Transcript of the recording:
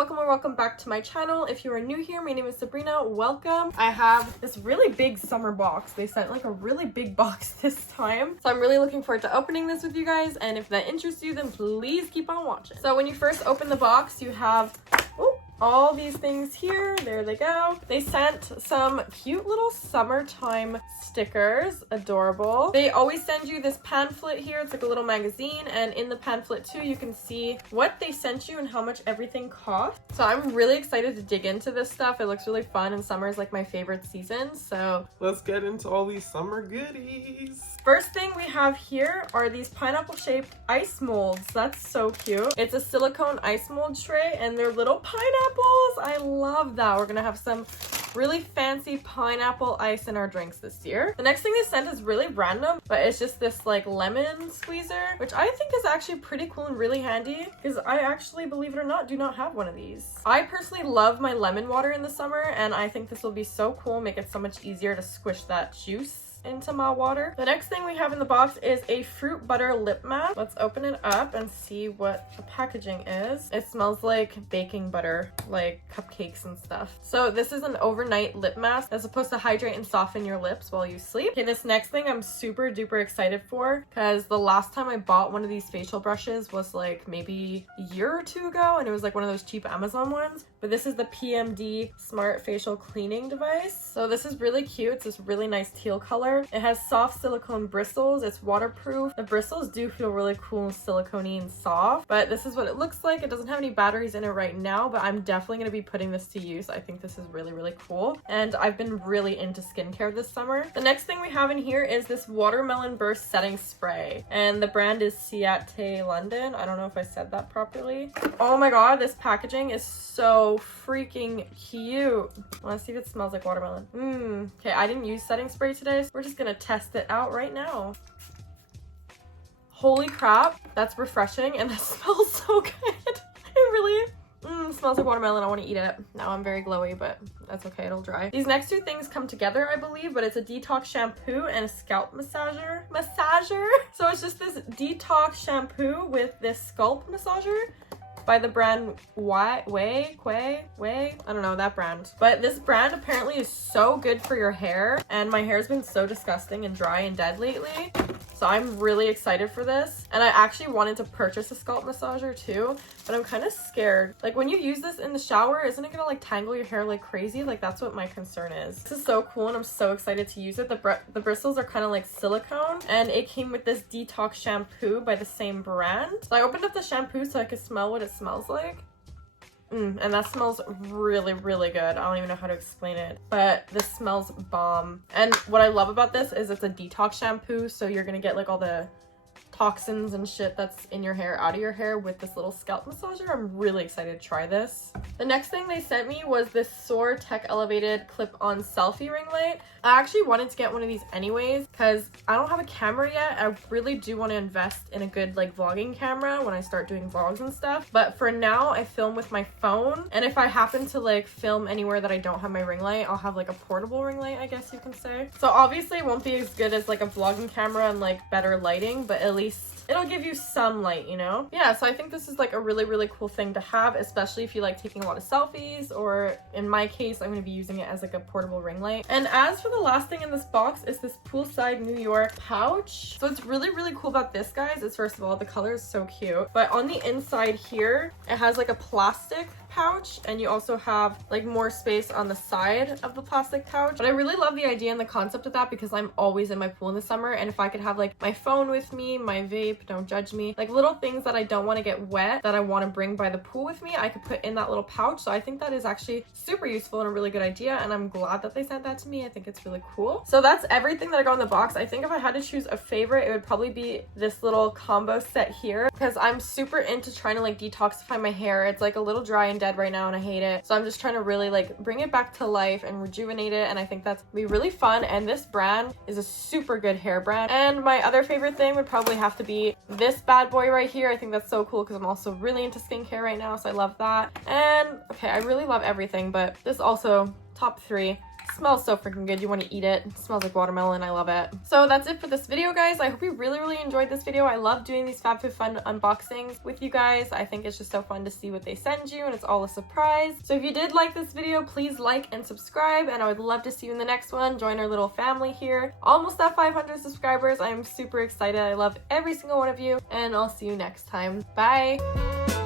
welcome or welcome back to my channel. If you are new here, my name is Sabrina. Welcome. I have this really big summer box. They sent like a really big box this time. So I'm really looking forward to opening this with you guys. And if that interests you, then please keep on watching. So when you first open the box, you have all these things here. There they go. They sent some cute little summertime stickers. Adorable. They always send you this pamphlet here. It's like a little magazine, and in the pamphlet too you can see what they sent you and how much everything costs. So I'm really excited to dig into this stuff. It looks really fun, and summer is like my favorite season, so let's get into all these summer goodies. First thing we have here are these pineapple shaped ice molds. That's so cute. It's a silicone ice mold tray and they're little pineapples. I love that. We're gonna have some really fancy pineapple ice in our drinks this year. The next thing they sent is really random, but it's just this like lemon squeezer, which I think is actually pretty cool and really handy because I actually, believe it or not, do not have one of these. I personally love my lemon water in the summer, and I think this will be so cool, make it so much easier to squish that juice into my water. The next thing we have in the box is a fruit butter lip mask. Let's open it up and see what the packaging is. It smells like baking butter, like cupcakes and stuff. So this is an overnight lip mask that's supposed to hydrate and soften your lips while you sleep. Okay, this next thing I'm super duper excited for because the last time I bought one of these facial brushes was like maybe a year or two ago, and it was like one of those cheap Amazon ones. But this is the PMD Smart Facial Cleaning Device. So this is really cute. It's this really nice teal color. It has soft silicone bristles. It's waterproof. The bristles do feel really cool and silicone-y and soft, but this is what it looks like. It doesn't have any batteries in it right now, but I'm definitely going to be putting this to use. I think this is really, really cool, and I've been really into skincare this summer. The next thing we have in here is this watermelon burst setting spray, and the brand is Ciate London. I don't know if I said that properly. Oh my god, this packaging is so freaking cute. I want to see if it smells like watermelon. Okay, I didn't use setting spray today, so we're just gonna test it out right now. Holy crap, that's refreshing, and that smells so good. It really smells like watermelon. I want to eat it. Now I'm very glowy, but that's okay, it'll dry. These next two things come together, I believe, but it's a detox shampoo and a scalp massager. So it's just this detox shampoo with this Sculpt Massager by the brand Way. I don't know that brand. But this brand apparently is so good for your hair, and my hair's been so disgusting and dry and dead lately. So I'm really excited for this. And I actually wanted to purchase a scalp massager too, but I'm kind of scared. Like when you use this in the shower, isn't it gonna like tangle your hair like crazy? Like that's what my concern is. This is so cool, and I'm so excited to use it. The bristles are kind of like silicone, and it came with this detox shampoo by the same brand. So I opened up the shampoo so I could smell what it smells like. And that smells really, really good. I don't even know how to explain it, but this smells bomb. And what I love about this is it's a detox shampoo, so you're gonna get like all the toxins and shit that's in your hair out of your hair with this little scalp massager. I'm really excited to try this. The next thing they sent me was this Soar Tech Elevated clip-on selfie ring light. I actually wanted to get one of these anyways because I don't have a camera yet. I really do want to invest in a good like vlogging camera when I start doing vlogs and stuff, but for now I film with my phone, and if I happen to like film anywhere that I don't have my ring light, I'll have like a portable ring light, I guess you can say. So obviously it won't be as good as like a vlogging camera and like better lighting, but at least it'll give you some light, you know? Yeah, so I think this is like a really, really cool thing to have, especially if you like taking a lot of selfies, or in my case, I'm gonna be using it as like a portable ring light. And as for the last thing in this box is this Poolside New York pouch. So what's really, really cool about this, guys, is first of all, the color is so cute, but on the inside here, it has like a plastic pouch, and you also have like more space on the side of the plastic pouch. But I really love the idea and the concept of that because I'm always in my pool in the summer, and if I could have like my phone with me, my vape, don't judge me, like little things that I don't want to get wet that I want to bring by the pool with me, I could put in that little pouch. So I think that is actually super useful and a really good idea, and I'm glad that they sent that to me. I think it's really cool. So that's everything that I got in the box. I think if I had to choose a favorite, it would probably be this little combo set here because I'm super into trying to like detoxify my hair. It's like a little dry and dead right now, and I hate it. So I'm just trying to really like bring it back to life and rejuvenate it, and I think that's gonna be really fun. And this brand is a super good hair brand. And my other favorite thing would probably have to be this bad boy right here. I think that's so cool because I'm also really into skincare right now, so I love that. And okay, I really love everything, but this also top 3 smells so freaking good. You want to eat it. It smells like watermelon. I love it. So that's it for this video, guys. I hope you really enjoyed this video. I love doing these Fabfitfun unboxings with you guys. I think it's just so fun to see what they send you, and it's all a surprise. So if you did like this video, please like and subscribe, and I would love to see you in the next one. Join our little family here. Almost at 500 subscribers. I am super excited. I love every single one of you, and I'll see you next time. Bye!